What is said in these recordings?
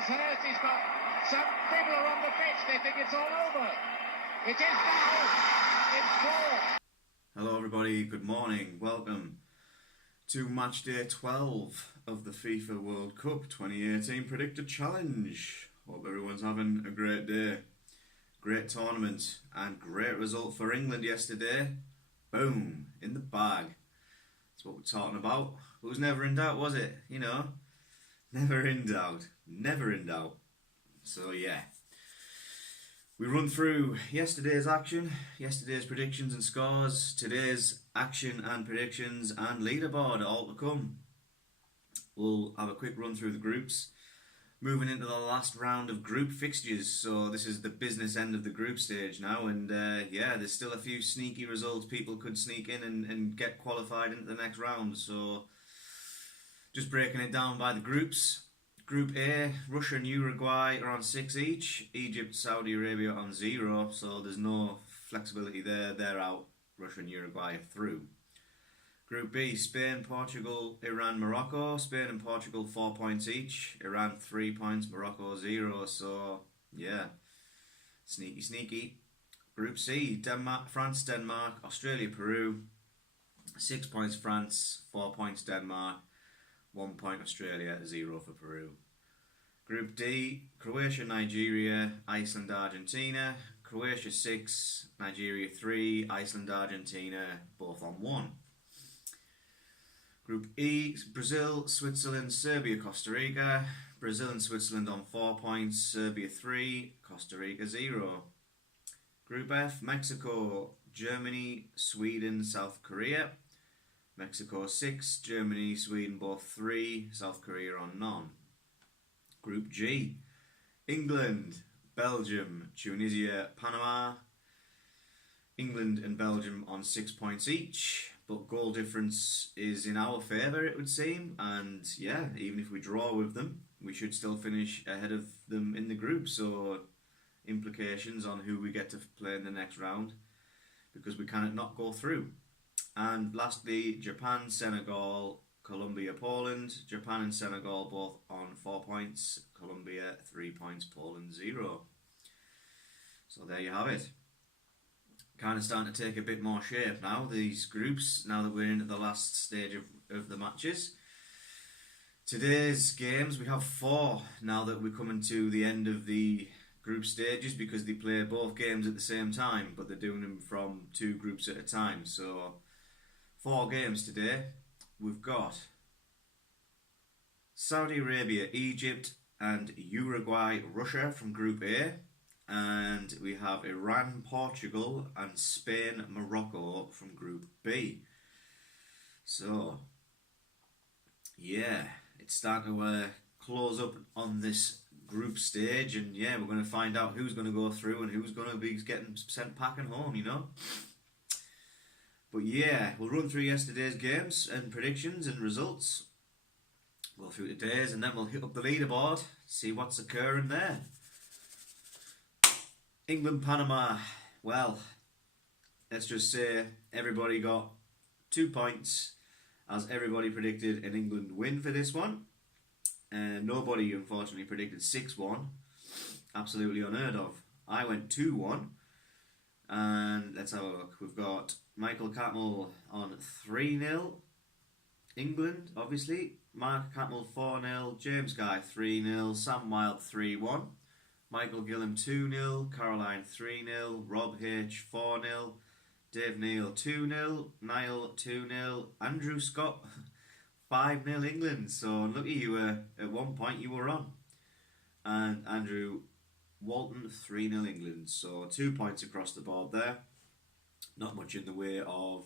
runs hurt. He's got some people are on the pitch. They think it's all over. It is now. It's four. Hello everybody, good morning. Welcome to match day 12 of the FIFA World Cup 2018 Predictor Challenge. Hope everyone's having a great day. Great tournament and great result for England yesterday. Boom, in the bag. That's what we're talking about. It was never in doubt, was it? You know, never in doubt. Never in doubt. So yeah. We run through yesterday's action, yesterday's predictions and scores, today's action and predictions and leaderboard all to come. We'll have a quick run through the groups. Moving into the last round of group fixtures, so this is the business end of the group stage now, and yeah, there's still a few sneaky results people could sneak in and get qualified into the next round. So just breaking it down by the groups. Group A, Russia and Uruguay are on 6 each, Egypt, Saudi Arabia on 0, so there's no flexibility there, they're out, Russia and Uruguay are through. Group B, Spain, Portugal, Iran, Morocco. Spain and Portugal 4 points each. Iran 3 points, Morocco 0. So, yeah, sneaky, sneaky. Group C, Denmark, France, Denmark, Australia, Peru. 6 points France, 4 points Denmark, 1 point Australia, 0 for Peru. Group D, Croatia, Nigeria, Iceland, Argentina. Croatia 6, Nigeria 3, Iceland, Argentina, both on 1. Group E, Brazil, Switzerland, Serbia, Costa Rica. Brazil and Switzerland on 4 points, Serbia 3, Costa Rica 0. Group F, Mexico, Germany, Sweden, South Korea. Mexico 6, Germany, Sweden both 3, South Korea on none. Group G, England, Belgium, Tunisia, Panama. England and Belgium on 6 points each. But goal difference is in our favour, it would seem, and yeah, even if we draw with them, we should still finish ahead of them in the group, so implications on who we get to play in the next round, because we cannot not go through. And lastly, Japan, Senegal, Colombia, Poland. Japan and Senegal both on 4 points, Colombia 3 points, Poland 0. So there you have it. Kind of starting to take a bit more shape now, these groups, now that we're into the last stage of the matches. Today's games, we have 4 now that we're coming to the end of the group stages, because they play both games at the same time, but they're doing them from 2 groups at a time. So 4 games today. We've got Saudi Arabia, Egypt and Uruguay, Russia from Group A. And we have Iran, Portugal and Spain, Morocco from Group B. So, yeah, it's starting to close up on this group stage, and yeah, we're going to find out who's going to go through and who's going to be getting sent packing home, you know. But yeah, we'll run through yesterday's games and predictions and results. Go through today's, and then we'll hit up the leaderboard, see what's occurring there. England, Panama. Well, let's just say everybody got 2 points, as everybody predicted an England win for this one. And nobody, unfortunately, predicted 6-1. Absolutely unheard of. I went 2-1. And let's have a look. We've got Michael Catmull on 3-0. England, obviously. Mark Catmull 4-0. James Guy 3-0. Sam Wilde 3-1. Michael Gillam 2-0, Caroline 3-0, Rob H 4-0, Dave Neal 2-0, Niall 2-0, Andrew Scott 5-0 England. So lucky you were at one point you were on. And Andrew Walton 3-0 England. So 2 points across the board there. Not much in the way of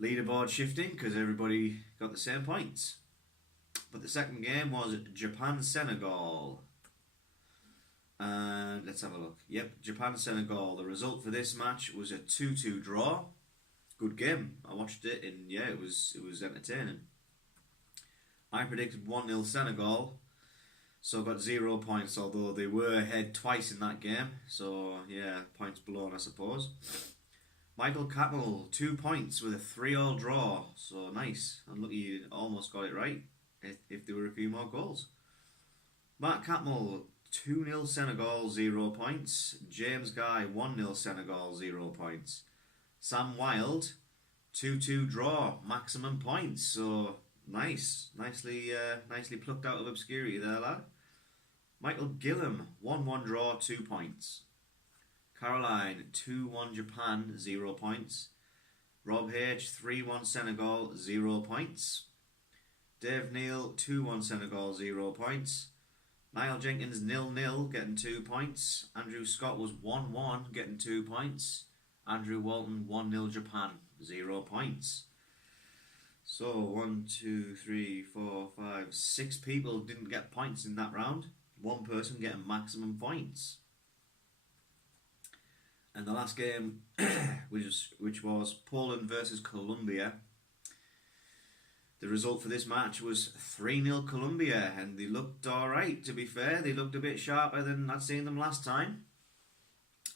leaderboard shifting, because everybody got the same points. But the second game was Japan-Senegal. And let's have a look. Yep, Japan-Senegal. The result for this match was a 2-2 draw. Good game. I watched it, and yeah, it was entertaining. I predicted 1-0 Senegal, so got 0 points, although they were ahead twice in that game. So yeah, points blown, I suppose. Michael Catmull, 2 points with a 3-3 draw. So nice. Unlucky you almost got it right if there were a few more goals. Mark Catmull 2-0 Senegal, 0 points. James Guy 1-0 Senegal, 0 points. Sam Wilde 2-2 draw, maximum points. So nicely plucked out of obscurity there, lad. Michael Gillam 1-1 draw, 2 points. Caroline 2-1 Japan, 0 points. Rob H 3-1 Senegal, 0 points. Dave Neal 2-1 Senegal, 0 points. Niall Jenkins 0-0, getting 2 points. Andrew Scott was 1-1, getting 2 points. Andrew Walton 1-0 Japan, 0 points. So 1, 2, 3, 4, 5, 6 people didn't get points in that round. One person getting maximum points. And the last game, which was Poland versus Colombia, the result for this match was 3-0 Colombia, and they looked alright, to be fair. They looked a bit sharper than I'd seen them last time.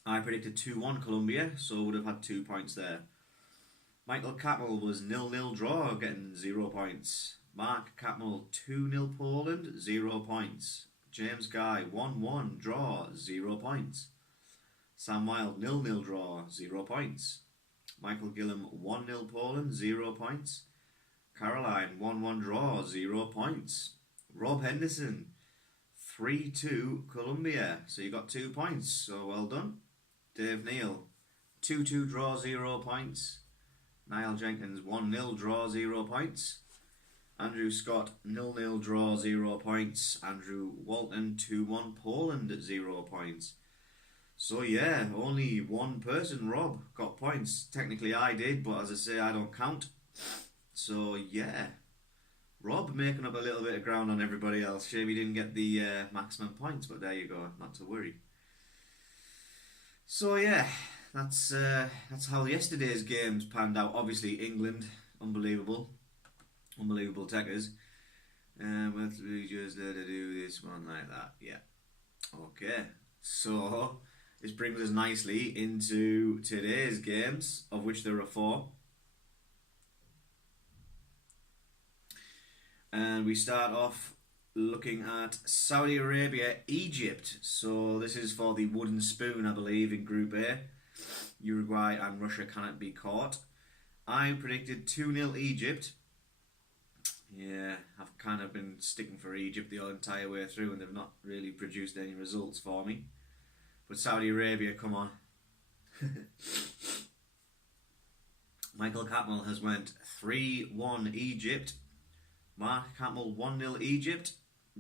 I predicted 2-1 Colombia, so would have had 2 points there. Michael Catmull was 0-0 draw, getting 0 points. Mark Catmull 2-0 Poland, 0 points. James Guy 1-1 draw, 0 points. Sam Wilde 0-0 draw, 0 points. Michael Gillam 1-0 Poland, 0 points. Caroline 1-1 draw, 0 points. Rob Henderson 3-2 Colombia, so you got 2 points, so well done. Dave Neal 2-2 draw, 0 points. Niall Jenkins 1-0 draw, 0 points. Andrew Scott 0-0 draw, 0 points. Andrew Walton 2-1 Poland, 0 points. So yeah, only one person, Rob, got points. Technically I did, but as I say, I don't count. So yeah, Rob making up a little bit of ground on everybody else. Shame he didn't get the maximum points, but there you go, not to worry. So yeah, that's how yesterday's games panned out. Obviously England, unbelievable techers. Let's just let her do this one like that. Yeah, okay. So this brings us nicely into today's games, of which there are 4. And we start off looking at Saudi Arabia, Egypt. So this is for the wooden spoon, I believe, in Group A. Uruguay and Russia cannot be caught. I predicted 2-0 Egypt. Yeah, I've kind of been sticking for Egypt the entire way through, and they've not really produced any results for me. But Saudi Arabia, come on. Michael Catmull has went 3-1 Egypt. Mark Catmull 1-0 Egypt.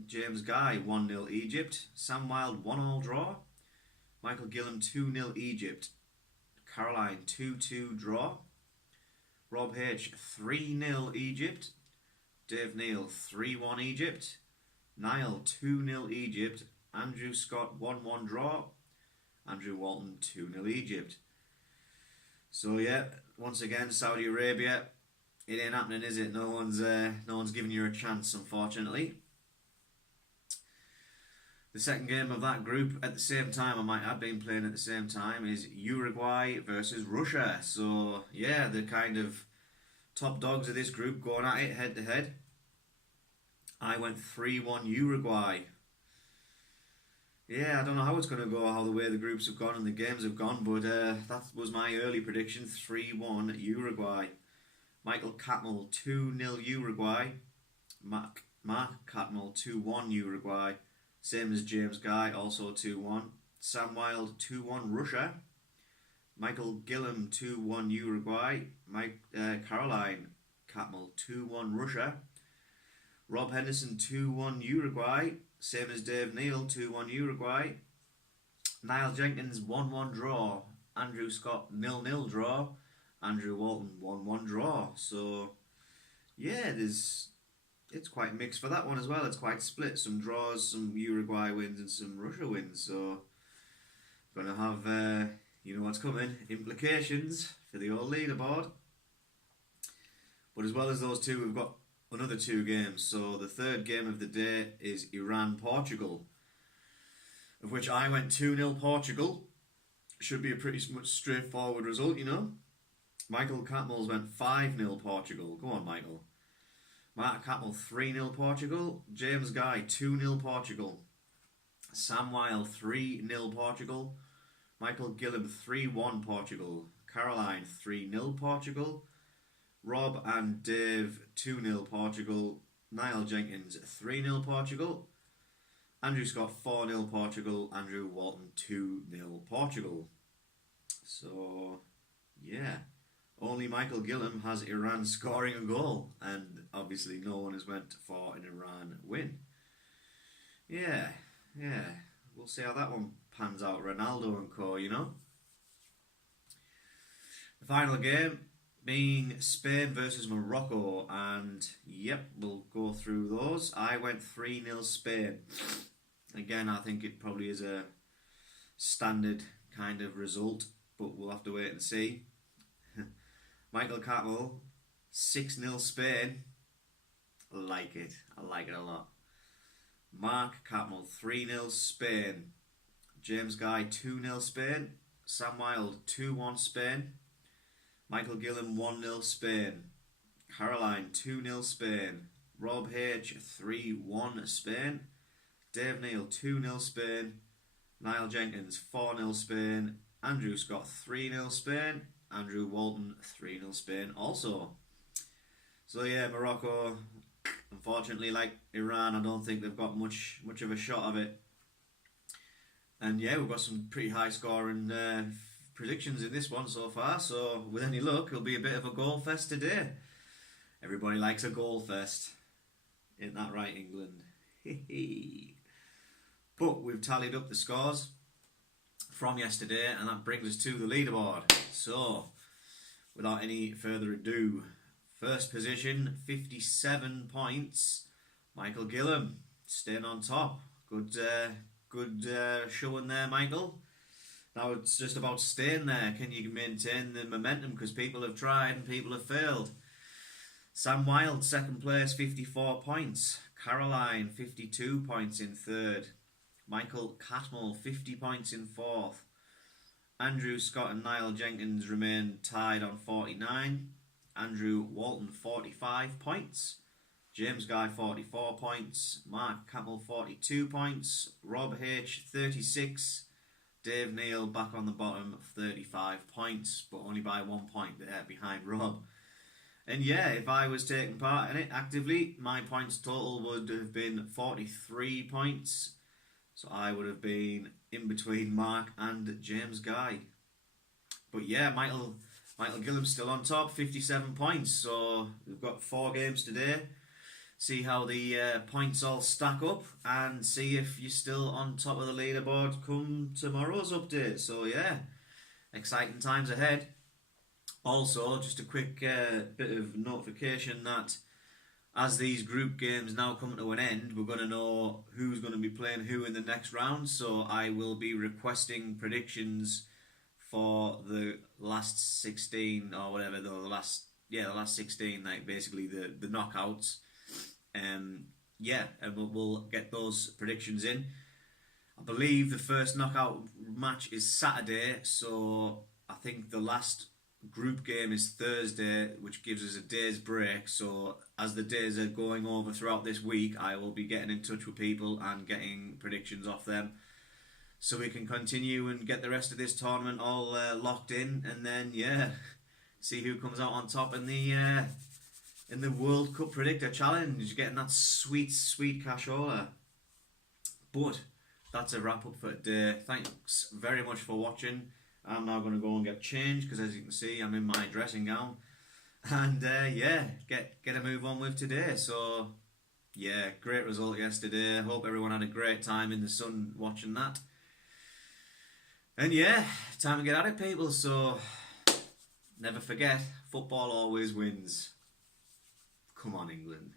James Guy 1-0 Egypt. Sam Wilde 1-1 draw. Michael Gillam 2-0 Egypt. Caroline 2-2 draw. Rob H 3-0 Egypt. Dave Neal 3-1 Egypt. Niall 2-0 Egypt. Andrew Scott 1-1 draw. Andrew Walton 2-0 Egypt. So yeah, once again Saudi Arabia, it ain't happening, is it? No one's giving you a chance, unfortunately. The second game of that group at the same time, I might have been playing at the same time, is Uruguay versus Russia. So yeah, the kind of top dogs of this group going at it head to head. I went 3-1 Uruguay. Yeah, I don't know how it's going to go, how the way the groups have gone and the games have gone, but that was my early prediction, 3-1 Uruguay. Michael Catmull 2-0 Uruguay. Mark Catmull 2-1 Uruguay. Same as James Guy, also 2-1. Sam Wilde 2-1 Russia. Michael Gillam 2-1 Uruguay. Caroline Catmull 2-1 Russia. Rob Henderson 2-1 Uruguay. Same as Dave Neal 2-1 Uruguay. Niall Jenkins 1-1 draw. Andrew Scott 0-0 draw. Andrew Walton 1-1 draw. So yeah, it's quite mixed for that one as well. It's quite split. Some draws, some Uruguay wins and some Russia wins. So gonna have you know what's coming, implications for the old leaderboard. But as well as those two, we've got another 2 games. So the third game of the day is Iran-Portugal, of which I went 2-0 Portugal. Should be a pretty much straightforward result, you know. Michael Catmull's went 5-0 Portugal. Go on, Michael. Mark Catmull 3-0 Portugal. James Guy 2-0 Portugal. Sam Weil 3-0 Portugal. Michael Gillum 3-1 Portugal. Caroline 3-0 Portugal. Rob and Dave 2-0 Portugal. Niall Jenkins 3-0 Portugal. Andrew Scott 4-0 Portugal. Andrew Walton 2-0 Portugal. So, yeah. Only Michael Gillum has Iran scoring a goal, and obviously no one has went for an Iran win. Yeah. We'll see how that one pans out. Ronaldo and co, you know. The final game being Spain versus Morocco, and yep, we'll go through those. I went 3-0 Spain. Again, I think it probably is a standard kind of result, but we'll have to wait and see. Michael Cartmel, 6-0 Spain. I like it a lot. Mark Cartmel, 3-0 Spain. James Guy, 2-0 Spain. Sam Wild, 2-1 Spain. Michael Gillum, 1-0 Spain. Caroline, 2-0 Spain. Rob H, 3-1 Spain. Dave Neal, 2-0 Spain. Niall Jenkins, 4-0 Spain. Andrew Scott, 3-0 Spain. Andrew Walton, 3-0 Spain also. So yeah, Morocco, unfortunately, like Iran, I don't think they've got much of a shot of it. And yeah, we've got some pretty high scoring predictions in this one so far, so with any luck, it'll be a bit of a goal fest today. Everybody likes a goal fest. Ain't that right, England? But we've tallied up the scores from yesterday, and that brings us to the leaderboard. So, without any further ado, first position, 57 points. Michael Gillum, staying on top. Good showing there, Michael. Now it's just about staying there. Can you maintain the momentum? Because people have tried and people have failed. Sam Wild, second place, 54 points. Caroline, 52 points in third. Michael Catmull, 50 points in fourth. Andrew Scott and Niall Jenkins remain tied on 49. Andrew Walton, 45 points. James Guy, 44 points. Mark Catmull, 42 points. Rob H, 36. Dave Neal back on the bottom, 35 points, but only by 1 point there behind Rob. And yeah, if I was taking part in it actively, my points total would have been 43 points. So I would have been in between Mark and James Guy. But yeah, Michael Gillum's still on top, 57 points. So we've got 4 games today. See how the points all stack up and see if you're still on top of the leaderboard come tomorrow's update. So yeah, exciting times ahead. Also, just a quick bit of notification that as these group games now come to an end, we're going to know who's going to be playing who in the next round. So I will be requesting predictions for the last 16 or whatever, the last 16, like basically the knockouts. And we'll get those predictions in. I believe the first knockout match is Saturday, so I think the last group game is Thursday, which gives us a day's break. So as the days are going over throughout this week, I will be getting in touch with people and getting predictions off them, so we can continue and get the rest of this tournament all locked in, and then see who comes out on top in the World Cup Predictor Challenge, getting that sweet cashola. But that's a wrap up for today. Thanks very much for watching. I'm now going to go and get changed, because as you can see, I'm in my dressing gown. And get a move on with today. So yeah, great result yesterday. Hope everyone had a great time in the sun watching that. And yeah, time to get at it, people. So never forget, football always wins. Come on, England.